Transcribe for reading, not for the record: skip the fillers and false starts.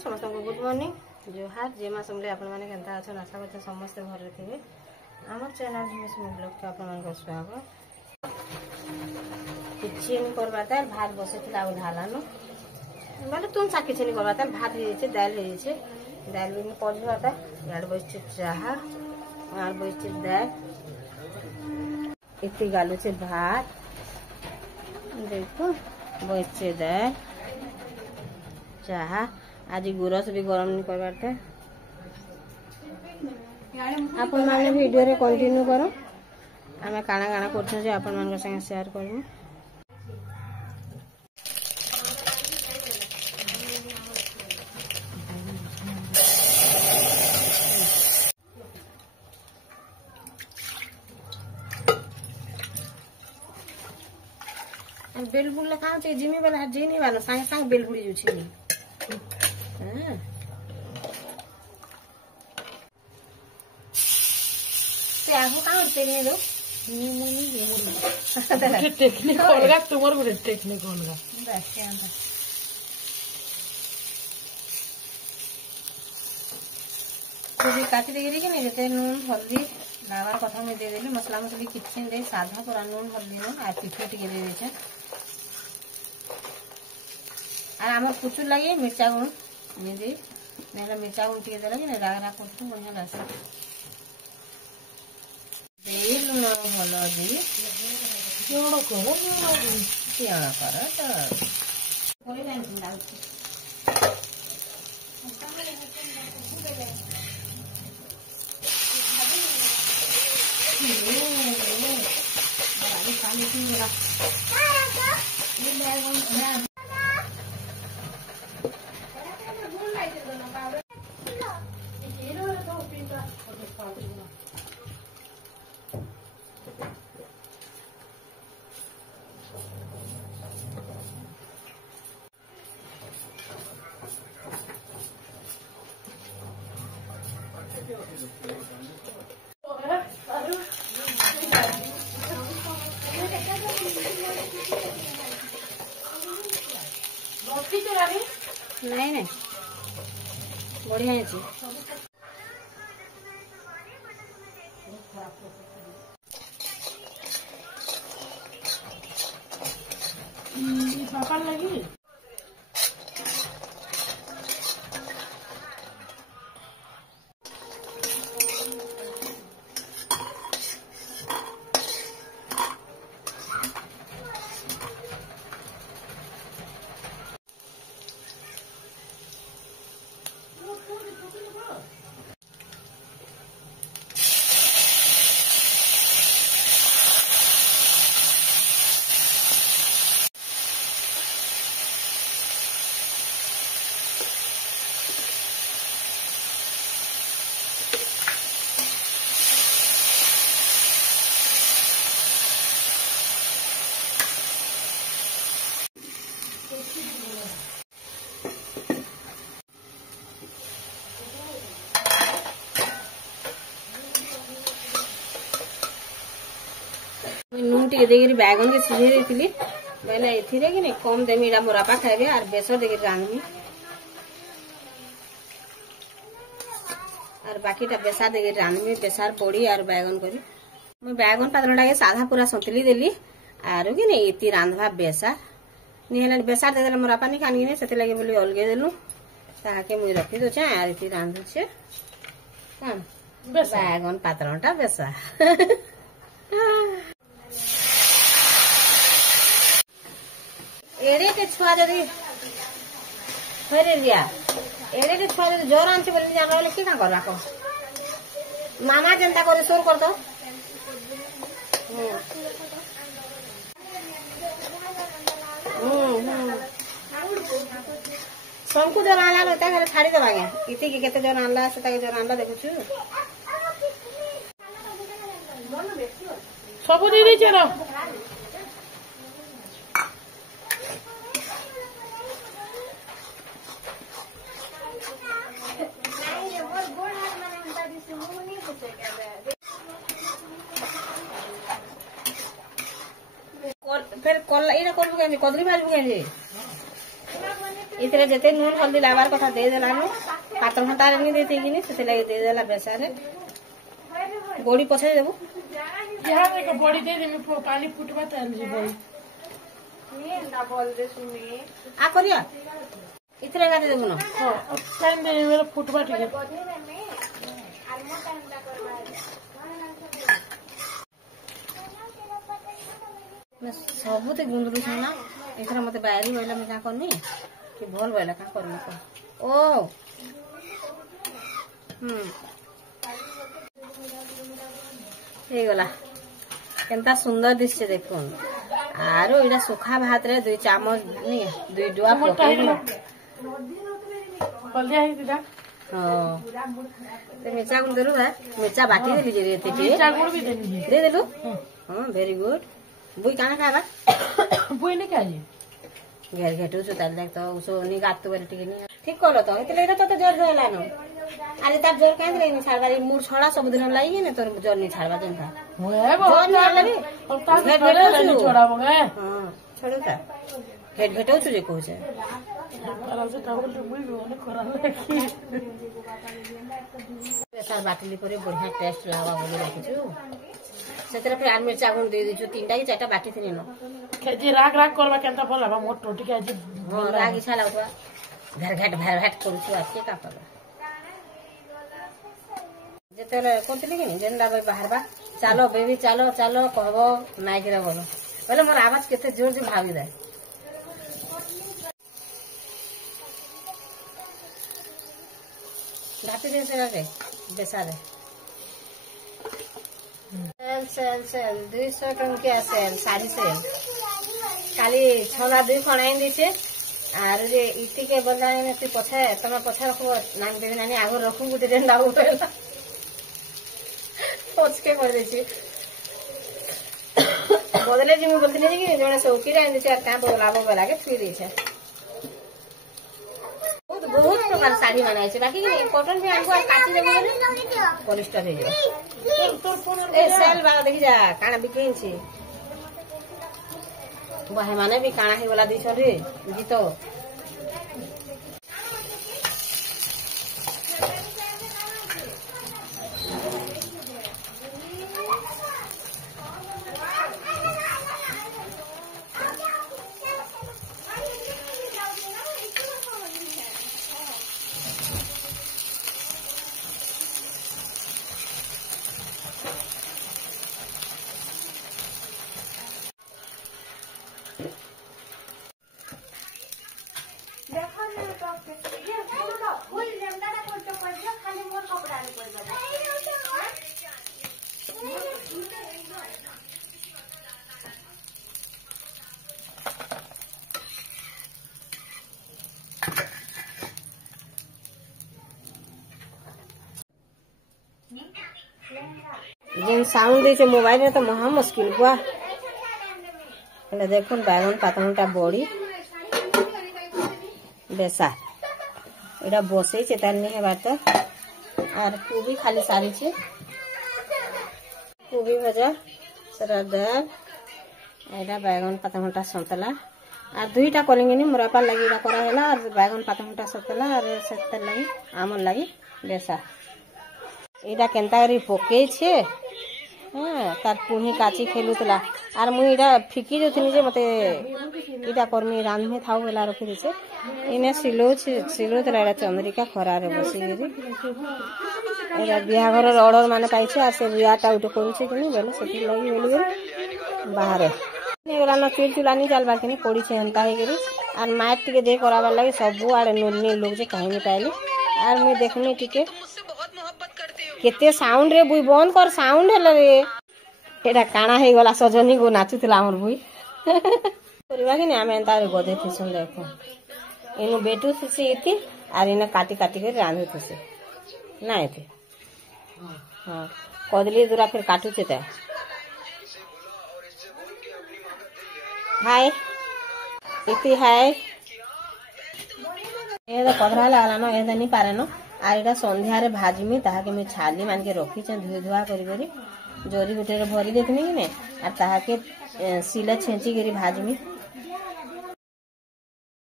समस्त good morning जोहार जेमा समले आपण माने केनता अछन आशा करते समस्त घर रे थिबे हमर चैनल में ब्लॉग के आपण मन को स्वागत किछि नहीं करबाता भात बसेथिला उधालानो माने तुम सा किछि नहीं करबाता भात हे छे दाल हे छे दाल में पड़बाता यार बसचे चाहा और बसचे दाल इति गालू छे भात देखो बसचे दाल चाहा आज गुरस भी गरम नहीं करबार थे आपण माने वीडियो रे कंटिन्यू करो आमे काना काना करछे जे आपण मान संगे शेयर करबो बेल बुला खाओ ते जिमी वाला जिनी वाला संगे संग बेल बुड़ी जुछि आगो कहाँ टेक्निक हो टेक्निक अलगा तुमर गोटे टेक्निक अलगा कोबी काटी देगिरी कि नहीं जते नून हल्दी डाबर कथा में दे देली मसला मसली किछन दे साधा पूरा नून हल्दी न आ पिठो टिके दे देछे आ हमर कुचु लागे मिर्चा गुण में दे नेला मिर्चा गुण टिके देला कि नहीं रागरा करतु बढ़िया लासे लुण हलदी केवड़ करो केवड़ कर नहीं नहीं बढ़िया है पापा लगी नून टे देगी बैगन के सीझे देती बोले एथिरे कि नहीं कम देमी इरा मोरापा खाइबे और बेसर देगी रांधमी और बाकीटा बेसार देगी रांधमी बेसार बड़ी और बैगन करी मैं बैगन पात्रटा के साधा पूरा संतली देली आर कि नहीं इति रांधवा बेसार नहीं हेला बेसार दे देला मोरापा नहीं खानी नहीं सेते लगे बोली अलगे देलु ताके मुई रखी दोछे आर इति रांधुछे हां बैगन पात्रटा बेसार एड़े के छुआ जदी फेरे लिया एड़े के छुआ जदी जोर आनछे बोली जान रहले की का करबा को मामा जनता करे सोर कर दो सबको जोर आनला रहता है छाड़ी देबा गे इति के केते जोर आनला से ताके जोर आनला देखु छु सब दे दे चलो फिर कदली भाजबू कहीं इतरे जते नून हल्दी लाबार कथा दे देलानु पातल घंटा नहीं देते कि नहीं से लगे दे देला बेसारे गोड़ी पछे देबो यहाँ देखो बड़ी दे दे पानी फुटवा ताल जी बड़ी ये ना बोल दे सुनी आ करिया इतरे गाते देबो न हां टाइम दे मेरा फुटवा ठीक है मैं सबुते गुंदलु छ ना इतरा मते बाहरी होइला मैं का करनी कि भल होइला का करनी को ओ हे गला केनता सुंदर दिसছে দেখুন आरो एडा सुखा भात रे 2 चामच नहीं 2 डुआ पकाई हल्दिया ही दिदा हां ते मिर्चा गुण देलु है मिर्चा बाटी देली जे रेते के मिर्चा गुड़ भी देनी दे देलु हां वेरी गुड बुई काना खाबा बुई नहीं खाई घर घेटू छु ताल देख तो उसो नि गात तो टिके नि ठीक कलो तो इतले एटा तो जोर रहला न अरे तार जोर काहे रे नि छाड़बारी मूड छोड़ा सब दिन लागी ने तोर जोर नि छाड़बा जनता होए बहुत जोर नि लबी और तार नहीं छोड़ाबो गे हां छोड़ो ता घेट घेटू छु जे कहू छे आराम से टावल तो बुई होने करा लेकी बेसार बाटली परे बढ़िया टेस्ट लावा बोली राखी छु सेतरे पे आन मिर्चा गुण दे दिछु 3टा कि 4टा बाटी थिनी न खेजी राग राग करबा केनता भला बा मोट टोटी के आज हां राग इछा लागबा घर घाट करू छु आके का करबा जेतले कोतली कि जेन लाबे बाहरबा चलो बेबी चलो चलो कहबो नाइ करे बोलो बोले मोर आवाज केते जोर से भागी दे घाटी दिन से रे बेसारे सेल 200 टंकिया सेल साड़ी सेल काली छला 2 खणाई दिसे आर जे इति के बोला ने तू पछे तमे पछे रखबो नाम देबे नानी आगो रखू गुटे दिन लागो पहला पोछ के कर देछि बदले जी मैं बोलते नहीं कि जने सौकी रे इंदे चार का बोलाबो बोला के फ्री दै छै बहुत प्रकार साड़ी बनाए छे बाकी कॉटन भी आगो काटी देबो ने पॉलिस्टर हे जो ए सेल बाला देखि जा काना बिकेन छी बाहे माने भी काना ही वाला दी छरे गीतो जिन साउंड दे मोबाइल में तो महा मुश्किल हुआ देखो बैगन पातटा बड़ी बेसा एटा बसई छे तार नहीं हेबार तो आर कोबी खाली सारी छे कोबी भजा सरा दाल एटा बैगन पातटा सतला आर दुईटा करेंगे नि मोरापा लगी एटा करा हैला आर बैगन पातटा सतला आर सत्तर लगी आमर लगी बेसा एटा केनता करी पके छे हां तार पुही काची खेलुतला आर मु एटा फिकी जोथनी जे मते एटा करमी रांधमे थाउ बेला रखि दिसे इने सिलो तला एटा चंद्रिका खरा रे बसी गिरी एटा बिया घर ऑर्डर माने पाइछे आ से बियाटा उठो करूछे कि नहीं बोले सेठी लगी बोली बाहर नेगरा न चूल चुलानी चलबा कि नहीं पड़ी छे हंता हे गिरी आर माइट टिके दे कराबा लागि सब आड़े नोलनी लोग जे कहीं नहीं पाइली आर मु देखनी टिके केते साउंड रे बुई बंद कर साउंड हेले रे एटा काना हे गला सजनी गो नाचुतला हमर बुई करबा कि नहीं आमे तार गदे थिसन देखो इनु बेटू से इति आर इने काटी काटी के रांधे थसे ना इति हां कदली दूरा फिर काटू छे त हाय इति हाय ए तो पधरा लागला न ए नहीं पारे न आर एटा संध्या रे भाजमी ताहा के मैं छाली मान के रखी छ धुई धुआ करी करी जोरी गुटे रे भरी देतनी कि ने आ ताहा के सिला छेंची करी भाजमी